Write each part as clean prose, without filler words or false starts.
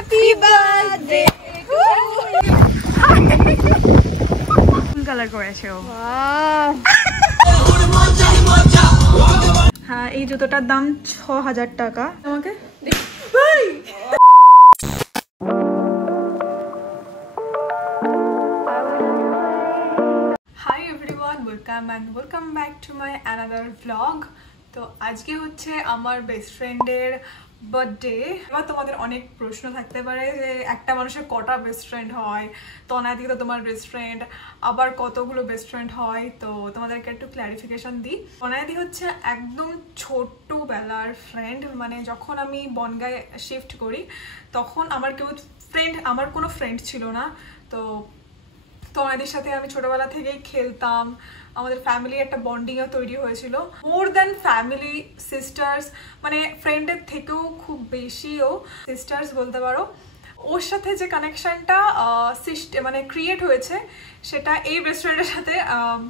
Happy birthday কোন colour করেছে ও? হ্যাঁ, এই জুতোটার দাম ৬,০০০ টাকা। আমাকে ভাই hi everyone, welcome back to my another vlog. তো আজকে হচ্ছে আমার বেস্ট ফ্রেন্ডের বার্থডে। এবার তোমাদের অনেক প্রশ্ন থাকতে পারে যে একটা মানুষের কটা বেস্ট ফ্রেন্ড হয়, তনাদি তো তোমার বেস্ট ফ্রেন্ড, আবার কতগুলো বেস্ট ফ্রেন্ড হয়। তো তোমাদেরকে একটু ক্ল্যারিফিকেশন দিই। তনাদি হচ্ছে একদম ছোট্টবেলার ফ্রেন্ড, মানে যখন আমি বনগাঁয় শিফট করি তখন আমার কোনো ফ্রেন্ড ছিল না। তো তোমাদের সাথে আমি ছোটবেলা থেকেই খেলতাম, আমাদের ফ্যামিলি একটা বন্ডিংও তৈরি হয়েছিল। মোর দ্যান ফ্যামিলি, সিস্টার্স, মানে ফ্রেন্ডের থেকেও খুব বেশিও সিস্টার্স বলতে পারো। ওর সাথে যে কানেকশনটা মানে ক্রিয়েট হয়েছে সেটা এই বেস্ট ফ্রেন্ডের সাথে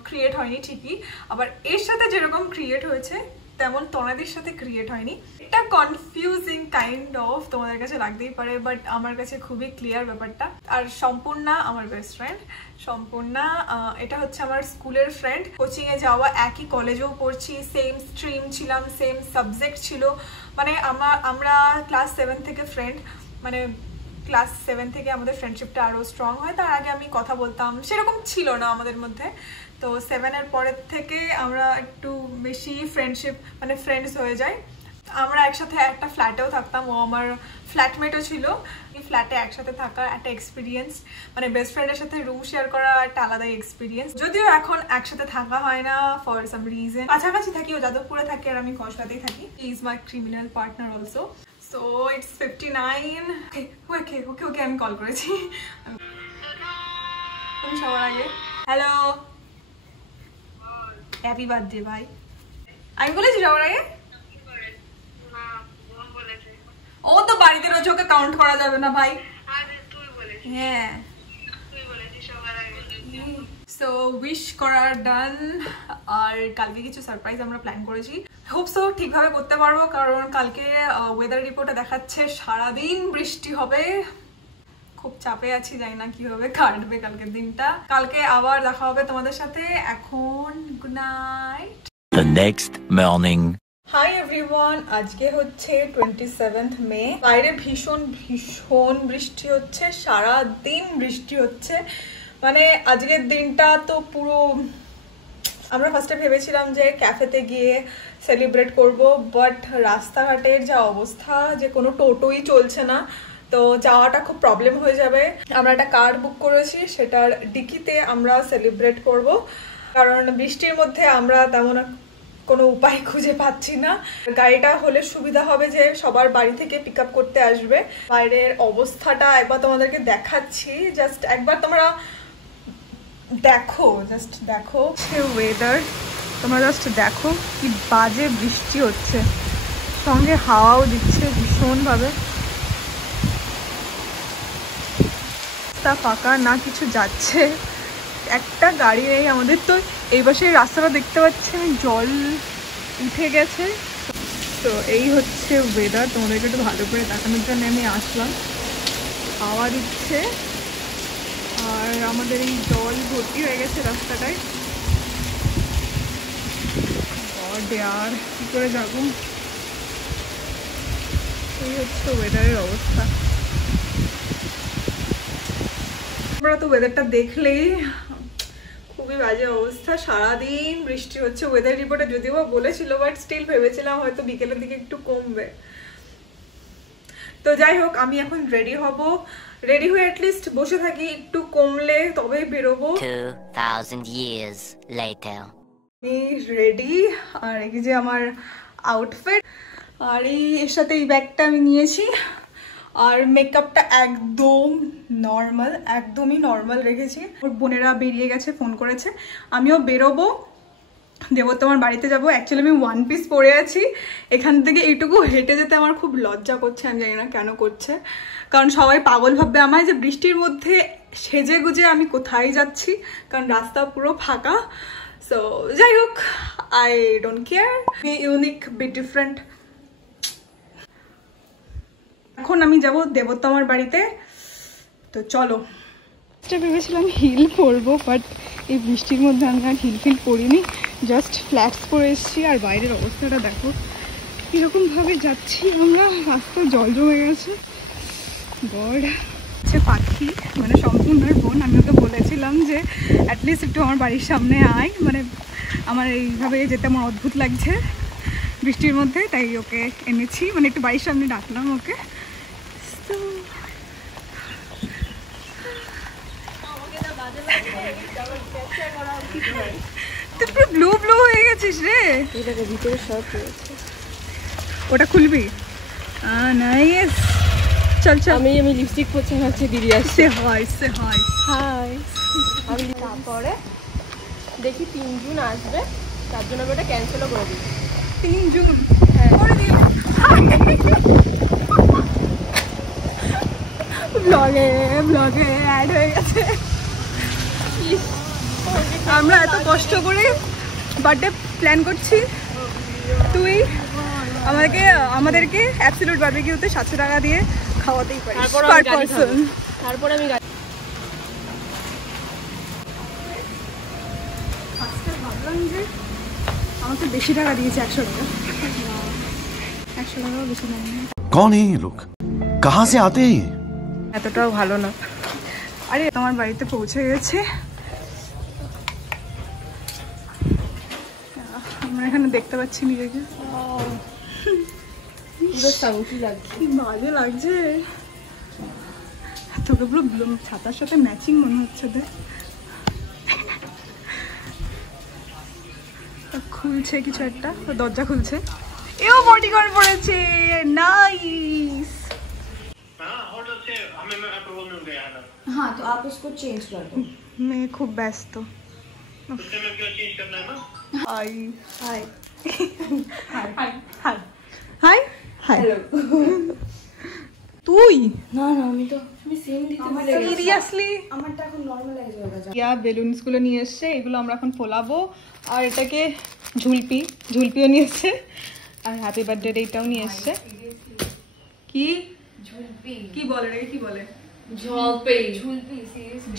ক্রিয়েট হয়নি ঠিকই, আবার এর সাথে যেরকম ক্রিয়েট হয়েছে তেমন তনাদির সাথে ক্রিয়েট হয়নি। এটা কনফিউজিং কাইন্ড অফ তোমাদের কাছে লাগতেই পারে, বাট আমার কাছে খুবই ক্লিয়ার ব্যাপারটা। আর সম্পূর্ণা আমার বেস্ট ফ্রেন্ড। সম্পূর্ণা এটা হচ্ছে আমার স্কুলের ফ্রেন্ড, কোচিংয়ে যাওয়া, একই কলেজেও পড়ছি, সেম স্ট্রিম ছিলাম, সেম সাবজেক্ট ছিল। মানে আমরা ক্লাস 7 থেকে ফ্রেন্ড, মানে ক্লাস 7 থেকে আমাদের ফ্রেন্ডশিপটা আরও স্ট্রং হয়। তার আগে আমি কথা বলতাম, সেরকম ছিল না আমাদের মধ্যে। তো 7-এর পরের থেকে আমরা একটু বেশি ফ্রেন্ডশিপ, মানে ফ্রেন্ডস হয়ে যাই। আমরা একসাথে একটা ফ্ল্যাটেও থাকতাম, ও আমার ফ্ল্যাটমেটও ছিল। এই ফ্ল্যাটে একসাথে থাকার একটা এক্সপিরিয়েন্স, মানে বেস্ট ফ্রেন্ডের সাথে রুম শেয়ার করা একটা আলাদাই এক্সপিরিয়েন্স। যদিও এখন একসাথে থাকা হয় না ফর সাম রিজন, কাছাকাছি থাকি, ও যাদবপুরে থাকে আর আমি কসবাতেই থাকি। He is my criminal partner also. So it's 59। ওকে আমি কল করেছি। আমি সবার আগে হ্যালো, হ্যাপি বার্থডে ভাই। আমি বলেছি সবার আগে? ও তো বাড়িতে রয়েছে, ওকে কাউন্ট করা যাবে না ভাই। হ্যাঁ, সো উইশ করার ডান। আর কালকে কিছু সারপ্রাইজ আমরা প্ল্যান করেছি, হোপ সো ঠিকভাবে করতে পারবো, কারণ কালকে ওয়েদার রিপোর্টে দেখাচ্ছে সারাদিন বৃষ্টি হবে। খুব চাপে আছি, জানি না কিভাবে কাটবে কালকের দিনটা। কালকে আবার দেখা হবে তোমাদের সাথে। এখন good night. The next morning. Hi everyone, আজকে হচ্ছে 27 মে। বাইরে ভীষণ ভীষণ বৃষ্টি হচ্ছে, সারা দিন বৃষ্টি হচ্ছে। মানে আজকের দিনটা তো পুরো, আমরা ফার্স্টে ভেবেছিলাম যে ক্যাফেতে গিয়ে সেলিব্রেট করব, বাট রাস্তাঘাটের যা অবস্থা যে কোনো টোটোই চলছে না, তো যাওয়াটা খুব প্রবলেম হয়ে যাবে। আমরা একটা কার বুক করেছি, সেটার ডিকিতে আমরা সেলিব্রেট করব, কারণ বৃষ্টির মধ্যে আমরা তেমন কোনো উপায় খুঁজে পাচ্ছি না। গাড়িটা হলে সুবিধা হবে যে সবার বাড়ি থেকে পিক আপ করতে আসবে। বাইরের অবস্থাটা একবার তোমাদেরকে দেখাচ্ছি, জাস্ট একবার তোমরা দেখো, জাস্ট দেখো ওয়েদার, তোমরা জাস্ট দেখো কি বাজে বৃষ্টি হচ্ছে, সঙ্গে হাওয়াও দিচ্ছে ভীষণভাবে। রাস্তা ফাঁকা, না কিছু যাচ্ছে, একটা গাড়ি নেই আমাদের। তো এই পাশে রাস্তাটা দেখতে পাচ্ছি আমি, জল উঠে গেছে। তো এই হচ্ছে ওয়েদার, তোমাদেরকে একটু ভালো করে দেখানোর জন্য আমি আসলাম। হাওয়া দিচ্ছে আর আমাদের এই জল ভর্তি হয়ে গেছে রাস্তাটায়। আর কি করে যাবো, এই হচ্ছে ওয়েদারের অবস্থা। আমরা তো ওয়েদারটা দেখলেই খুবই বাজে অবস্থা, সারাদিন বৃষ্টি হচ্ছে। ওয়েদার রিপোর্টে যদিও বলেছিল, বাট স্টিল ভেবেছিলাম হয়তো বিকেলের দিকে একটু কমবে। তো যাই হোক, আমি এখন রেডি হব, রেডি হয়ে অ্যাটলিস্ট বসে থাকি, একটু কমলে তবেই বেরোবো। 2000 years later. আমি রেডি, আর এই যে আমার আউটফিট, আর এর সাথে এই ব্যাগটা আমি নিয়েছি। আর মেকআপটা একদম নর্মাল, একদমই নর্মাল রেখেছি। ওর বোনেরা বেরিয়ে গেছে, ফোন করেছে, আমিও বেরোবো, দেবোত্তমার বাড়িতে যাবো। অ্যাকচুয়ালি আমি ওয়ান পিস পরে আছি, এখান থেকে এইটুকু হেঁটে যেতে আমার খুব লজ্জা করছে, আমি জানি না কেন করছে, কারণ সবাই পাগল ভাববে আমায় যে বৃষ্টির মধ্যে সেজে গুজে আমি কোথায় যাচ্ছি, কারণ রাস্তা পুরো ফাঁকা। সো যাই হোক, I don't care, be unique, be different. এখন আমি যাব দেবত্তমার বাড়িতে, তো চলো। ভেবেছিলাম হিল পরবো, বাট এই বৃষ্টির মধ্যে আমি আর হিল ফিল পরিনি, জাস্ট ফ্ল্যাটস পরে এসেছি। আর বাইরের অবস্থাটা দেখো কিরকম ভাবে যাচ্ছি আমরা, রাস্তায় জল জমে গেছে। গড, হচ্ছে পাখি মানে সম্পূর্ণর বোন। আমি ওকে বলেছিলাম যে অ্যাটলিস্ট একটু আমার বাড়ির সামনে আয়, মানে আমার এইভাবে যেতে আমার অদ্ভুত লাগছে বৃষ্টির মধ্যে, তাই ওকে এনেছি, মানে একটু বাড়ির সামনে ডাকলাম ওকে। তুই পুরো ব্লু ব্লু হয়ে গেছিস রে। ভিতরে সব রয়েছে, ওটা খুলবি? নাইস, চল চল। আমি লিপস্টিক পরছি, হচ্ছে দিদি আসছে। High high. আমি তারপরে দেখি 3 জুন আসবে, তার জন্য আমি ওটা ক্যান্সেলও করে দিই। 3 জুন করে দিই। ব্লগে অ্যাড হয়ে গেছে। আমরা এত কষ্ট করে বার্থডে প্ল্যান করছি, তুই আমাদেরকে অ্যাবসলিউট বারবিকিউতে 700 টাকা দিয়ে খাওয়াতেই পারিস পার পারসন। তারপরে আমি ভাবলাম যে আমাকে বেশি টাকা দিয়েছে, 100 টাকা। 100 টাকাও বেশি নেয়নি। कौन है ये लोग, कहाँ से आते हैं? এতটাও ভালো না। আরে তোমার বাড়িতে পৌঁছে গেছে, আমরা এখানে দেখতে পাচ্ছি নিজেকে। কি বাজে লাগছে, তোকে পুরো ছাতার সাথে ম্যাচিং মনে হচ্ছে। খুলছে কিছু একটা, দরজা খুলছে, এও বডিগার্ড পড়েছে। नाइस। होटल से हमें अप्रूवल मिल गया है ना। हाँ, तो आप उसको चेंज कर दो। मैं खूब व्यस्त हूँ। उससे में क्यों चेंज करना है ना? हाय हाय हाय हाय हाय हाय। তুই না না, আমি সেম দিতে ভুলে গেছি। সিরিয়াসলি আমারটা এখন নরমালাইজ হয়ে গেছে। ইয়া বেলুনস গুলো নিয়ে এসছে, এগুলো আমরা এখন ফোলাবো। আর এটাকে ঝুলপিও নিয়ে এসছে, আর হ্যাপি বার্থডে এইটাও নিয়ে এসছে। কি ঝুলপি কি বলে রে, কি বলে? ঝলপি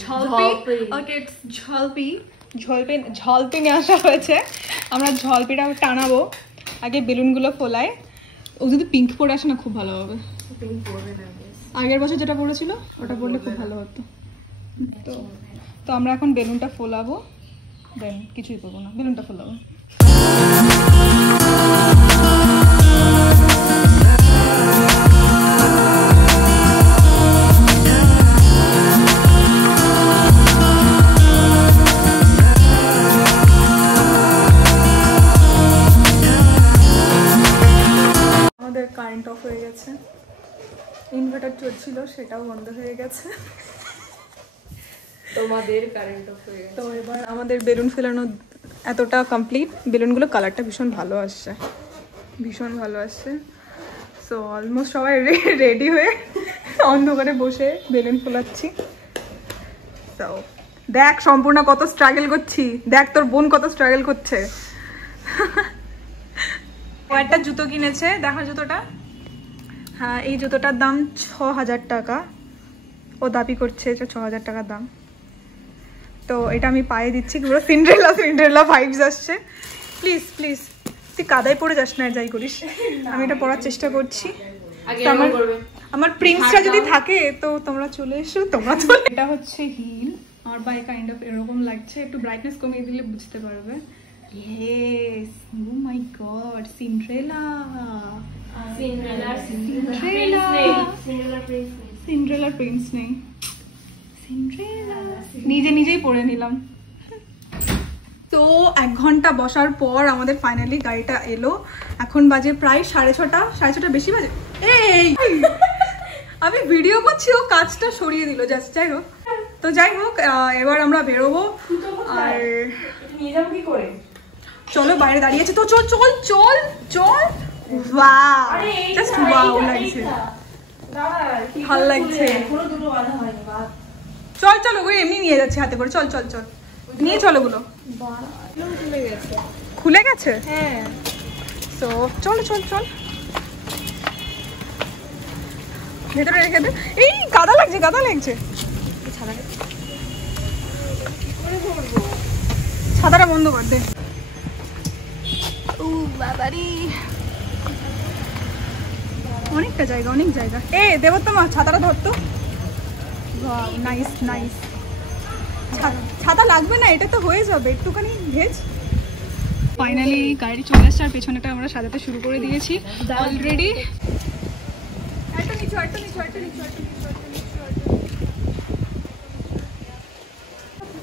ঝলপি। ওকে, ঝলপি নিয়ে আসা হয়েছে। আমরা ঝলপিটা টানাবো, আগে বেলুনগুলো ফোলাই। ও যদি পিঙ্ক পরে আসে না, খুব ভালো হবে। আগের বছর যেটা পড়েছিল ওটা পড়লে খুব ভালো হতো। তো আমরা এখন বেলুনটা ফোলাবো, দেন কিছুই করবো না, বেলুনটা ফোলাবো। আমাদের কারেন্ট অফ হয়ে গেছে, ইনভার্টার চলছিল সেটাও বন্ধ হয়ে গেছে। তোমাদের কারেন্ট অফ হয়ে গেছে। তো এবার আমাদের বেলুন ফেলানো এতটা কমপ্লিট। বেলুনগুলো কালারটা ভীষণ ভালো আসছে, ভীষণ ভালো আসছে। সো অলমোস্ট সবাই রেডি হয়ে অন্ধকারে বসে বেলুন ফোলাচ্ছি। তো দেখ সম্পূর্ণ কত স্ট্রাগল করছি, দেখ তোর বোন কত স্ট্রাগল করছে। ও একটা জুতো কিনেছে, দেখো জুতোটা। হ্যাঁ, এই জুতোটার দাম 6000 টাকা। ও দাবি করছে যে 6000 টাকার দাম। তো এটা আমি পায়ে দিচ্ছি, পুরো সিন্ড্রেলা ভাইবস আসছে। প্লিজ প্লিজ তুই কাদায় পড়ে যাস না, যাই করিস। আমি এটা পরার চেষ্টা করছি। আমার প্রিন্সটা যদি থাকে তো তোমরা চলে এসো, তোমরা তো। এটা হচ্ছে হিল, আমার বাই কাইন্ড অফ এরকম লাগছে, একটু ব্রাইটনেস কমিয়ে দিলে বুঝতে পারবে। ইয়েস, ও মাই গড, সিন্ড্রেলা প্রিন্স নেই, নিজেই পড়ে নিলাম। তো 1 ঘন্টা বসার পর আমাদের ফাইনালি গাড়িটা এলো। এখন বাজে প্রায় 6:30 বেশি বাজে। এই আমি ভিডিও করছি, ও কাজটা সরিয়ে দিল জাস্ট। যাই হোক এবার আমরা বেরোবো। আর নিয়ে যাবো কি করে? চলো, বাইরে দাঁড়িয়েছে তো, চল চল চল চল। ওয়াও, জাস্ট ওয়াও লাগছে, ভালো লাগছে। চল চল, ওগুলো এমনি নিয়ে যাচ্ছে হাতে করে। চল চল চল, নিয়ে চলো ওগুলো। খুলে গেছে? হ্যাঁ। তো চল চল চল। ভেতরে রেখে দে। এই কাদা লাগছে ছাতাটা বন্ধ কর দে। ও বাবারি, অনেকটা জায়গা, অনেক জায়গা। এ দেবত্তমা ছাতাটা ধরতো। Nice nice. ছাতা লাগবে না, এটা তো হয়ে যাবে, একটুখানি ভেজ। ফাইনালি গাড়ি চলে আসছে আর পেছনেটা আমরা সাজাতে শুরু করে দিয়েছি অলরেডি।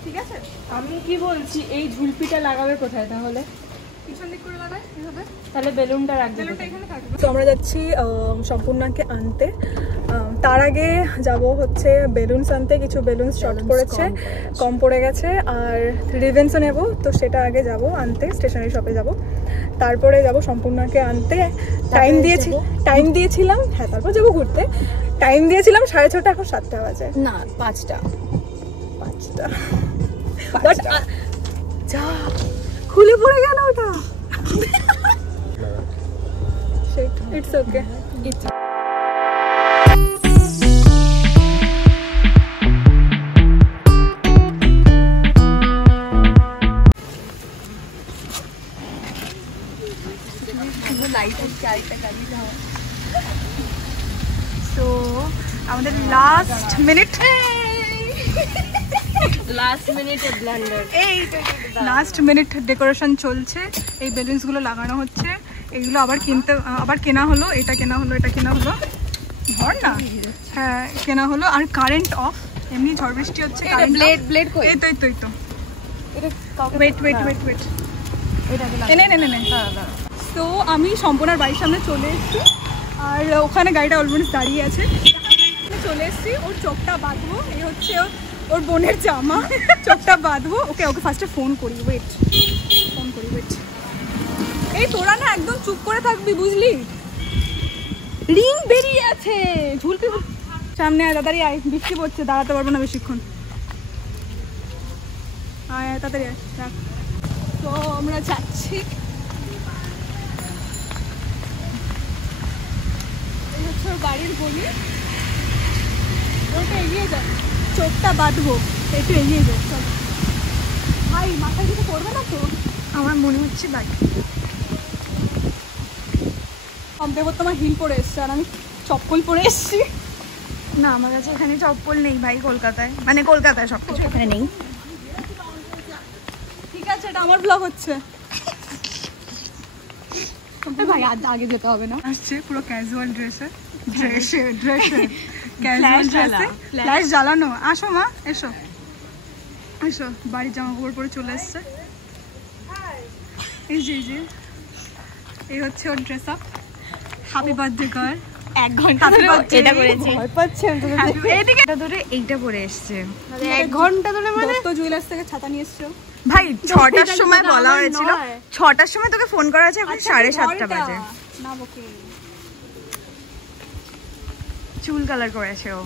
ঠিক আছে, আমি কি বলছি, এই ঝুলপিটা লাগাবে কোথায় তাহলে? পিছন দিক করে লাগাই এভাবে, তাহলে বেলুনটা রাখবে। বেলুনটা এখানে থাকবে। তো আমরা যাচ্ছি সম্পূর্ণাকে আনতে। তার আগে যাব হচ্ছে বেলুনস আনতে, কিছু বেলুনস শর্ট পড়েছে, কম পড়ে গেছে, আর রিভেন্সও নেব, তো সেটা আগে যাব আনতে, স্টেশনারি শপে যাব, তারপরে যাব সম্পূর্ণাকে আনতে। টাইম দিয়েছিলাম, হ্যাঁ তারপর যাবো ঘুরতে। টাইম দিয়েছিলাম 6:30, এখন 7টা বাজে না 5টা। বাট যা খুলে পড়ে গেল ওটা। It's okay. তো আমাদের লাস্ট মিনিটে ব্লান্ডার, এই লাস্ট মিনিট ডেকোরেশন চলছে। এই বেলুনসগুলো লাগানো হচ্ছে, এগুলো আবার কেনা হলো, এটা কেনা হলো, ধর না, হ্যাঁ কেনা হলো। আর কারেন্ট অফ, এমনি ঝড় বৃষ্টি হচ্ছে, ব্লেড কই? এই তো এটা কাউকে ওয়েট এটা নে। তো আমি সম্পূর্ণার বাড়ির সামনে চলে এসেছি, আর ওখানে গাড়িটা অলমোস্ট দাঁড়িয়ে আছে। চলে এসেছি, ওর চোখটা বাঁধবো, এই হচ্ছে ওর বোনের জামা, চোখটা বাঁধবো। ওকে ফার্স্টে ফোন করি, ওয়েট। এই তোরা না একদম চুপ করে থাকবি, বুঝলি? রিং বেরিয়ে আছে, ঝুলপি সামনে আয়, তাড়াতাড়ি আয়, বৃষ্টি পড়ছে, দাঁড়াতে পারবো না বেশিক্ষণ। আয় তাড়াতাড়ি আয়, রাখ। তো আমরা যাচ্ছি, এই হচ্ছে ওর বাড়ির গলি। ওটা এগিয়ে যাও, চোখটা বাঁধবো, একটু এগিয়ে যাও। চল ভাই, মাথায় কিছু পড়বে না তো? আমার মনে হচ্ছে বাট তোমার হিল পরে এসছে, আর আমি চপ্পল পরে এসছি। না, আমার কাছে এখানে চপ্পল নেই ভাই, কলকাতায়, মানে কলকাতায় সব কিছু এখানে নেই। ঠিক আছে, এটা আমার ব্লগ হচ্ছে ভাই, আগে যেতে হবে না। আসছে পুরো ক্যাজুয়াল ড্রেসে, ক্যাজুয়াল ড্রেসে, ফ্ল্যাশ জ্বালানো। আসো মা, এসো, বাড়ির জামা কাপড় পরে চলে এসছে। এই হচ্ছে ওর dress up. Happy birthday girl. 1 ঘন্টা ধরে এটা করেছে, ভয় পাচ্ছি আমি তোকে দেখে। এইদিকে ধরে এইটা পরে এসছে, 1 ঘন্টা ধরে, মানে তো জুয়েলার্স থেকে ছাতা নিয়ে এসছো ভাই। 6টার সময় বলা হয়েছিল, 6টার সময় তোকে ফোন করা আছে, এখন 7:30 বাজে। না বকে, চুল কালার করেছে ও।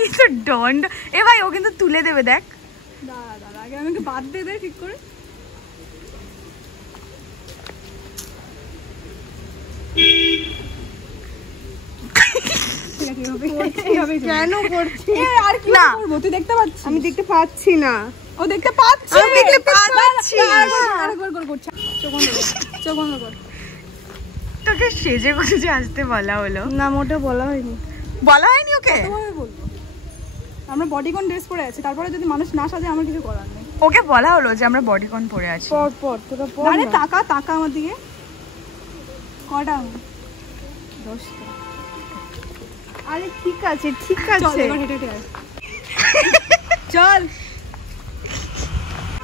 এই তো ডন্ড। এ ভাই, ও কিন্তু তুলে দেবে, দেখ। দাঁড়া আগে আমাকে বাদ দিয়ে দে ঠিক করে। কেন করছিস? আর কি করবো, তুই দেখতে পাচ্ছিস? আমি দেখতে পাচ্ছি না। ও দেখতে পাচ্ছে, আমি দেখতে পাচ্ছি। আরেকবার করছে, চোখ বন্ধ কর। তোকে সেজে গুজে আসতে বলা হলো না, মোটে বলা হয়নি। বলা হয়নি ওকে? কিভাবে বলবো? আমরা বডিকন ড্রেস পরে আছি, তারপরে যদি মানুষ না সাজে আমার কিছু করার নেই। ওকে বলা হলো যে আমরা বডিকন পরে আছি। পর তোরা পর। আরে তাকা আমার দিকে। কটা? 10টা। আরে ঠিক আছে চল এবার হেঁটে আয়। চল।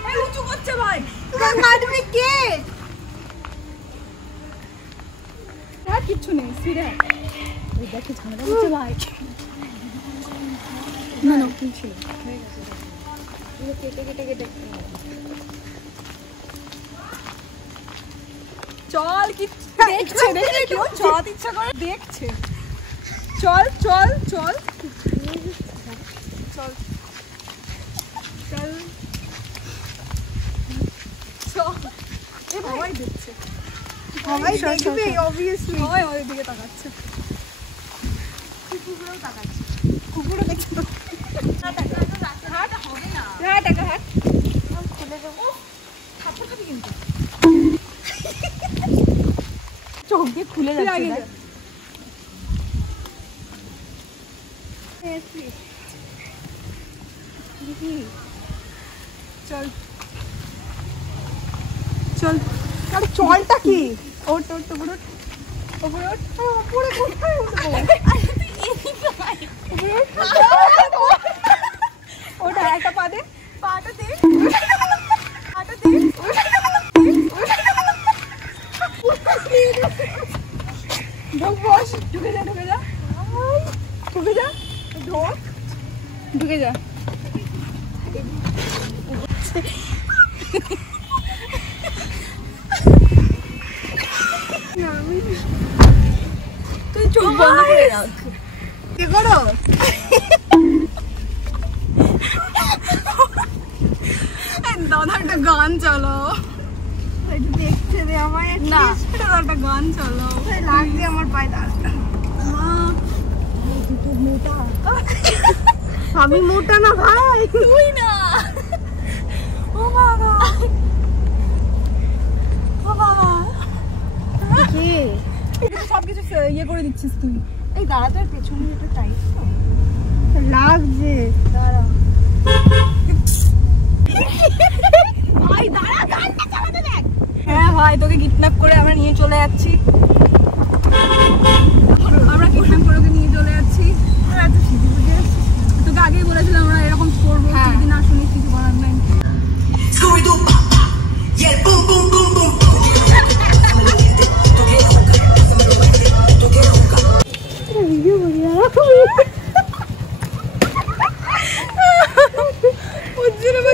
এই উঁচু করছে ভাই, কাটবি কে? আর কিচ্ছু নেই, ফিরে এই দেখি ঝামেলা হচ্ছে ভাই। না কি ছিল, হয়ে গেছে, কেটে চল। কি দেখছে, কেউ চলাতে ইচ্ছা করে দেখছে। চল সবাই দেখছে, সবাই দেখবে, obviously। সবাই ওই দিকে তাকাচ্ছে। কুকুরও দেখছো তো? হ্যাঁ টাকা হাট খুলে দেবো। থাপ্পড় খাবি কিন্তু, চোখ দিয়ে খুলে যাচ্ছে। চল চল, আরে চলটা কি? ওট ওট তো ওপরে ওট, ওপরে কোথায় উঠবো? ওটা একটা পা দে, পাটা দে, পাটা দে, ঢোক বস, ঢুকে যা ঢুকে যা ঢুকে যা, ঢোক ঢুকে যা। তুই চোখ বন্ধ করে রাখ। কি করো? দাদা একটা গান চলো, দেখতে দে আমায় না, একটা গান চলো, লাগছে আমার পায়ে। দাঁড়া, মোটা আমি মোটা না ভাই, তুই না। ও বাবা, ও বাবা, কি সবকিছু ইয়ে করে দিচ্ছিস তুই? এই দাঁড়া, তোর পেছনে একটু টাইট লাগছে, দাঁড়া ভাই, দাঁড়া, গানটা চালাতে দেখ। হ্যাঁ ভাই, তোকে কিডন্যাপ করে আমরা নিয়ে চলে যাচ্ছি, আমরা কিডন্যাপ করে ওকে নিয়ে চলে যাচ্ছি। তোকে আগেই বলেছিলাম আমরা এরকম করবো, যদি না শুনিস কিছু করার নাই।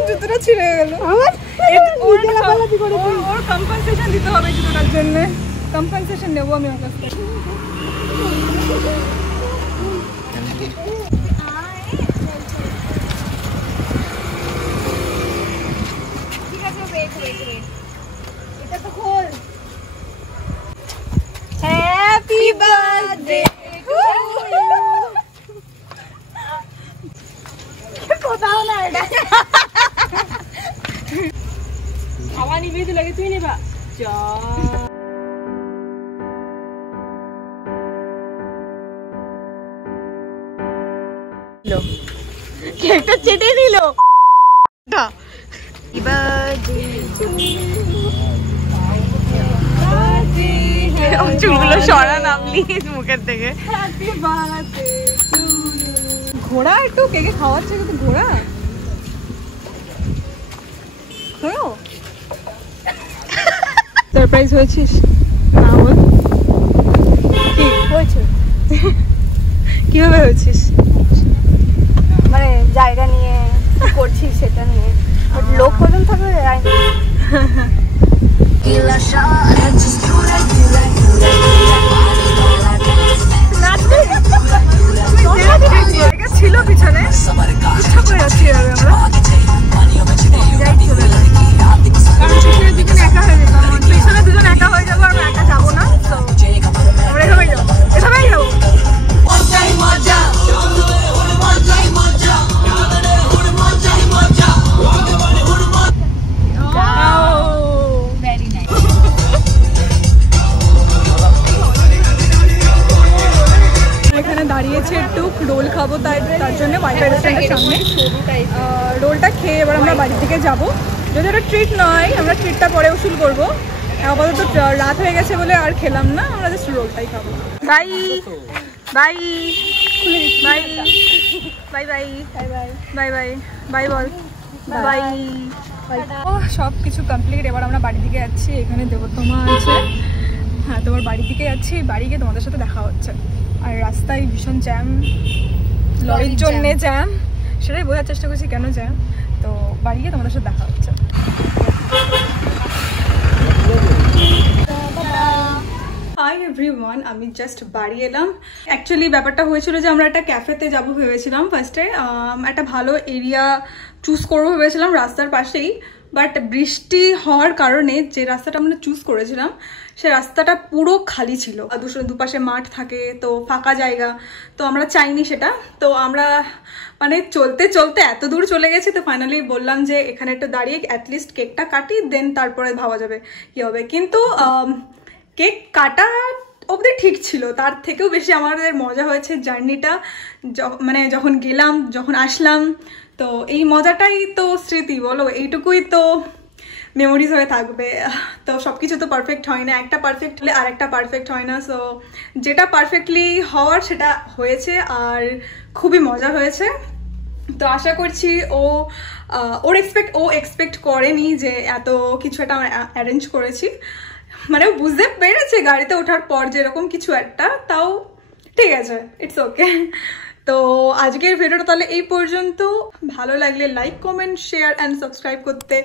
জুতোটা ছিঁড়ে গেল আমার, ওর কম্পেনসেশন দিতে হবে জুতোটার জন্য। কম্পেনসেশন নেবো আমি ওর কাছ থেকে। ঠিক আছে, ওয়েট ওয়েট ওয়েট, এটা তো খোল। Happy birthday to you. কোথাও না এটা খাওয়া নিবি, তো লাগে তুই নিবা। কেকটা চেটে দিল। চুলগুলো সরা নাম প্লিজ মুখের থেকে। ঘোড়া একটু কেকে খাওয়াচ্ছে, কিন্তু ঘোড়া সারপ্রাইজ হয়েছিস? না বল, কি হয়েছে? কিভাবে হয়েছিস? মানে জায়গা নিয়ে করছিস সেটা নিয়ে, লোক কজন থাকবে ছিল পিছনে, ইচ্ছা করে যাচ্ছি আমরা, কারণ পিছনে দুজন একা হয়ে যেতাম, পিছনে দুজন একা হয়ে যাবো, আমরা একা যাবো না, তো আমরা এভাবেই যাবো, এভাবেই যাবো। এখানে দাঁড়িয়েছে একটু রোল খাবো, তার জন্য ওয়াইফাই রেস্টুরেন্টের সামনে রোলটা খেয়ে এবার আমরা বাড়ি থেকে যাবো। যদি ওটা ট্রিট নয়, আমরা ট্রিটটা পরে উসুল করবো। আপাতত রাত হয়ে গেছে বলে আর খেলাম না, আমরা জাস্ট রোলটাই খাবো। Bye bye bye bye bye bye bye bye বল বাই। সব কিছু কমপ্লিট, এবার আমরা বাড়ি দিকে যাচ্ছি। এখানে দেবতমা আছে, হ্যাঁ তোমার বাড়ি দিকে যাচ্ছি। বাড়ি গিয়ে তোমাদের সাথে দেখা হচ্ছে। আর রাস্তায় ভীষণ জ্যাম, লরির জন্যে জ্যাম, সেটাই বোঝার চেষ্টা করছি কেন জ্যাম। তো বাড়ি গিয়ে তোমাদের সাথে দেখা হচ্ছে। হাই এভরিওয়ান, আমি জাস্ট বাড়ি এলাম। অ্যাকচুয়ালি ব্যাপারটা হয়েছিল যে আমরা একটা ক্যাফেতে যাবো ভেবেছিলাম ফার্স্টে, একটা ভালো এরিয়া চুজ করবো ভেবেছিলাম রাস্তার পাশেই, বাট বৃষ্টি হওয়ার কারণে যে রাস্তাটা আমরা চুজ করেছিলাম সে রাস্তাটা পুরো খালি ছিল, দুপাশে মাঠ থাকে, তো ফাঁকা জায়গা, তো আমরা চাইনি সেটা। তো আমরা মানে চলতে চলতে এত দূর চলে গেছি, তো ফাইনালি বললাম যে এখানে একটু দাঁড়িয়ে অ্যাটলিস্ট কেকটা কাটি, দেন তারপরে ভাবা যাবে কি হবে। কিন্তু কেক কাটা অবধি ঠিক ছিল, তার থেকেও বেশি আমাদের মজা হয়েছে জার্নিটা, মানে যখন গেলাম, যখন আসলাম, তো এই মজাটাই তো স্মৃতি, বলো, এইটুকুই তো মেমোরিজ হয়ে থাকবে। তো সব কিছু তো পারফেক্ট হয় না, একটা পারফেক্ট হলে আর একটা পারফেক্ট হয় না। সো যেটা পারফেক্টলি হওয়ার সেটা হয়েছে, আর খুবই মজা হয়েছে। তো আশা করছি ও এক্সপেক্ট করেনি যে এত কিছু একটা অ্যারেঞ্জ করেছি, মানে ও বুঝতে পেরেছে গাড়িতে ওঠার পর যেরকম কিছু একটা, তাও ঠিক আছে, ইটস ওকে। তো আজকের ভিডিওটা তাহলে এই পর্যন্ত। ভালো লাগলে like, comment, share and subscribe করতে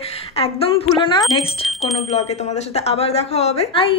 একদম ভুলো না। নেক্সট কোনো ব্লগে তোমাদের সাথে আবার দেখা হবে। বাই।